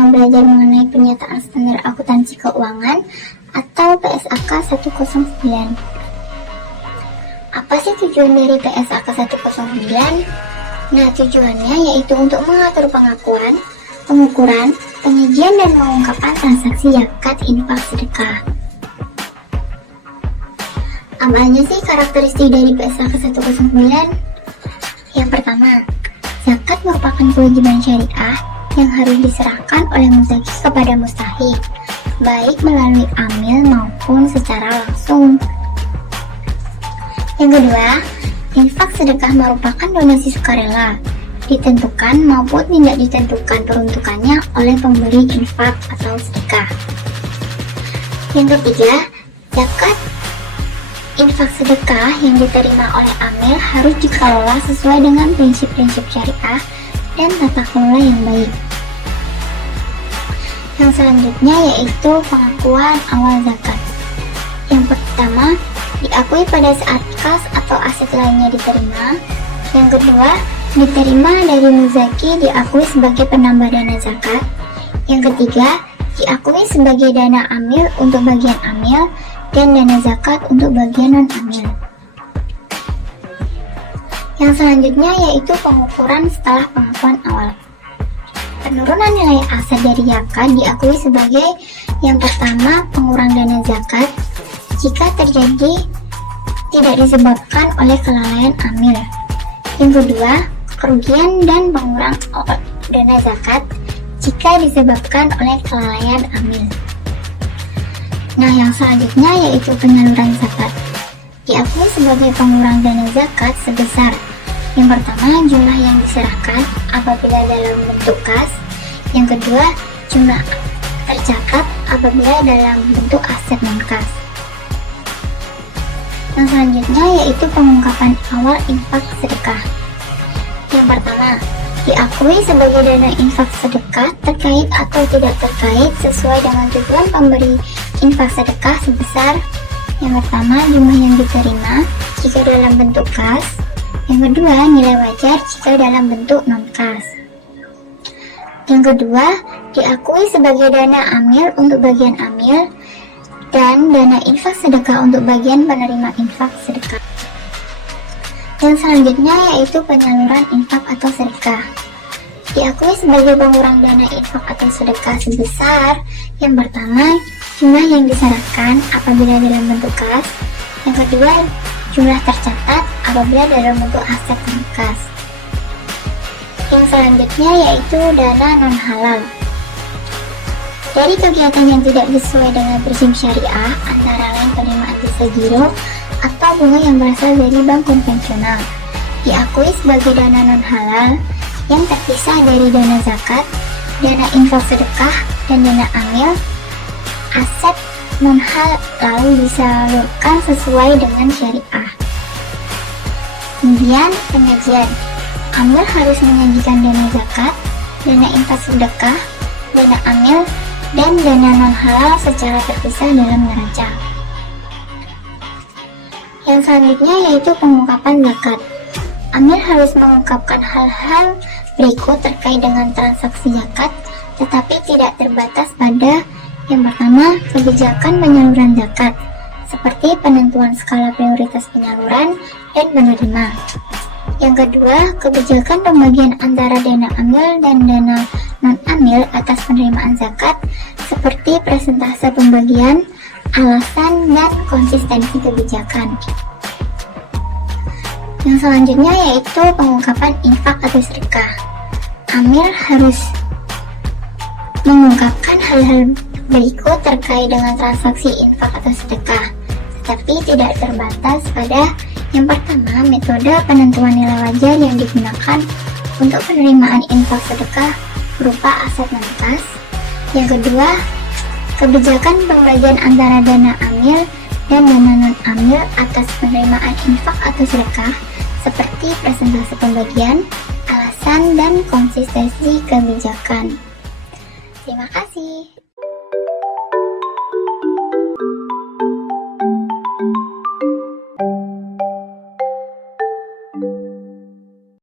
sama belajar mengenai penyataan standar akuntansi keuangan atau PSAK 109. Apa sih tujuan dari PSAK 109? Nah, tujuannya yaitu untuk mengatur pengakuan, pengukuran, penyajian dan pengungkapan transaksi zakat, infak, sedekah. Apa aja sih karakteristik dari PSAK 109? Yang pertama, zakat merupakan kewajiban syariah yang harus diserahkan oleh muzaki kepada mustahik, baik melalui amil maupun secara langsung. Yang kedua, infak sedekah merupakan donasi sukarela, ditentukan maupun tidak ditentukan peruntukannya oleh pemberi infak atau sedekah. Yang ketiga, zakat infak sedekah yang diterima oleh amil harus dikelola sesuai dengan prinsip-prinsip syariah dan tata kelola yang baik. Yang selanjutnya yaitu pengakuan awal zakat. Yang pertama, diakui pada saat kas atau aset lainnya diterima. Yang kedua, diterima dari muzaki, diakui sebagai penambah dana zakat. Yang ketiga, diakui sebagai dana amil untuk bagian amil dan dana zakat untuk bagian non-amil. Yang selanjutnya yaitu pengukuran setelah pengakuan awal. Penurunan nilai aset dari zakat diakui sebagai yang pertama, pengurang dana zakat jika terjadi tidak disebabkan oleh kelalaian amil. Yang kedua, kerugian dan pengurang dana zakat jika disebabkan oleh kelalaian amil. Nah, yang selanjutnya yaitu penyaluran zakat. Diakui sebagai pengurang dana zakat sebesar yang pertama, jumlah yang diserahkan apabila dalam bentuk kas. Yang kedua, jumlah tercatat apabila dalam bentuk aset non-kas. Yang selanjutnya yaitu pengungkapan awal infak sedekah. Yang pertama, diakui sebagai dana infak sedekah terkait atau tidak terkait sesuai dengan tujuan pemberi infak sedekah sebesar yang pertama, jumlah yang diterima jika dalam bentuk kas. Yang kedua, nilai wajar jika dalam bentuk non-kas. Yang kedua, diakui sebagai dana amil untuk bagian amil dan dana infak sedekah untuk bagian penerima infak sedekah. Yang selanjutnya yaitu penyaluran infak atau sedekah. Diakui sebagai pengurang dana infak atau sedekah sebesar yang pertama, jumlah yang diserahkan apabila dalam bentuk kas. Yang kedua, jumlah tercatat apabila dalam bentuk aset non-kas. Yang selanjutnya yaitu dana non-halal. Dari kegiatan yang tidak sesuai dengan prinsip syariah, antara lain penerimaan jasa giro atau bunga yang berasal dari bank konvensional, diakui sebagai dana non-halal yang terpisah dari dana zakat, dana infak sedekah, dan dana amil. Aset non-halal lalu disalurkan sesuai dengan syariah. Kemudian penyajian. Amil harus menyajikan dana zakat, dana infak sedekah, dana amil, dan dana non-halal secara terpisah dalam neraca. Yang selanjutnya yaitu pengungkapan zakat. Amil harus mengungkapkan hal-hal berikut terkait dengan transaksi zakat, tetapi tidak terbatas pada yang pertama, kebijakan penyaluran zakat, seperti penentuan skala prioritas penyaluran dan penerima. Yang kedua, kebijakan pembagian antara dana amil dan dana non-amil atas penerimaan zakat, seperti persentase pembagian, alasan, dan konsistensi kebijakan. Yang selanjutnya yaitu pengungkapan infak atau sedekah. Amil harus mengungkapkan hal-hal berikut terkait dengan transaksi infak atau sedekah, tetapi tidak terbatas pada yang pertama, metode penentuan nilai wajar yang digunakan untuk penerimaan infak sedekah berupa aset non-kas. Yang kedua, kebijakan pembagian antara dana amil dan dana non-amil atas penerimaan infak atau sedekah, seperti persentase pembagian, alasan, dan konsistensi kebijakan. Terima kasih.